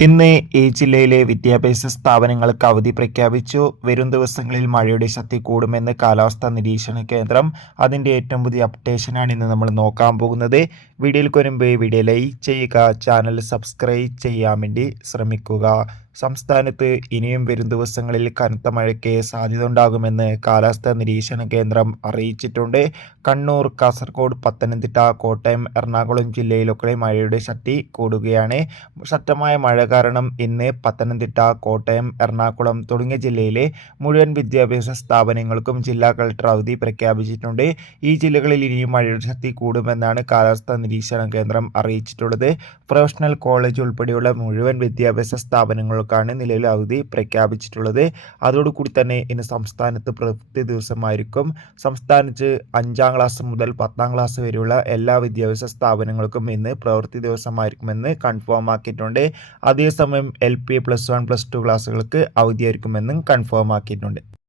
ഇന്ന് ഈ ജില്ലയിലെ വിദ്യാഭ്യാസ സ്ഥാപനങ്ങൾക്ക് അവധി പ്രഖ്യാപിച്ചു. വരും ദിവസങ്ങളിൽ മഴയുടെ ശക്തി കൂടുമെന്ന് കാലാവസ്ഥാ നിരീക്ഷണ കേന്ദ്രം. അതിൻ്റെ ഏറ്റവും പുതിയ അപ്ഡേഷനാണ് ഇന്ന് നമ്മൾ നോക്കാൻ പോകുന്നത്. വീഡിയോയിൽ വരുമ്പോൾ വീഡിയോ ലൈക്ക് ചെയ്യുക, ചാനൽ സബ്സ്ക്രൈബ് ചെയ്യാൻ വേണ്ടി ശ്രമിക്കുക. സംസ്ഥാനത്ത് ഇനിയും വരും ദിവസങ്ങളിൽ കനത്ത മഴയ്ക്ക് സാധ്യത ഉണ്ടാകുമെന്ന് കാലാവസ്ഥാ നിരീക്ഷണ കേന്ദ്രം അറിയിച്ചിട്ടുണ്ട്. കണ്ണൂർ, കാസർഗോഡ്, പത്തനംതിട്ട, കോട്ടയം, എറണാകുളം ജില്ലയിലൊക്കെ മഴയുടെ ശക്തി കൂടുകയാണ്. ശക്തമായ മഴ കാരണം ഇന്ന് പത്തനംതിട്ട, കോട്ടയം, എറണാകുളം തുടങ്ങിയ ജില്ലയിലെ മുഴുവൻ വിദ്യാഭ്യാസ സ്ഥാപനങ്ങൾക്കും ജില്ലാ കളക്ടർ അവധി പ്രഖ്യാപിച്ചിട്ടുണ്ട്. ഈ ജില്ലകളിൽ ഇനിയും മഴയുടെ ശക്തി കൂടുമെന്നാണ് കാലാവസ്ഥാ നിരീക്ഷണ കേന്ദ്രം അറിയിച്ചിട്ടുള്ളത്. പ്രൊഫഷണൽ കോളേജ് ഉൾപ്പെടെയുള്ള മുഴുവൻ വിദ്യാഭ്യാസ സ്ഥാപനങ്ങൾക്കാണ് നിലവിൽ അവധി പ്രഖ്യാപിച്ചിട്ടുള്ളത്. അതോടുകൂടി തന്നെ ഇന്ന് സംസ്ഥാനത്ത് പ്രവൃത്തി ദിവസമായിരിക്കും. സംസ്ഥാനത്ത് 5ാം ക്ലാസ് മുതൽ 10ാം ക്ലാസ് വരെയുള്ള എല്ലാ വിദ്യാഭ്യാസ സ്ഥാപനങ്ങൾക്കും ഇന്ന് പ്രവൃത്തി ദിവസമായിരിക്കുമെന്ന് കൺഫേം ആക്കിയിട്ടുണ്ട്. അതേസമയം LP+1+2 ക്ലാസ്സുകൾക്ക് അവധിയായിരിക്കുമെന്നും കൺഫേം ആക്കിയിട്ടുണ്ട്.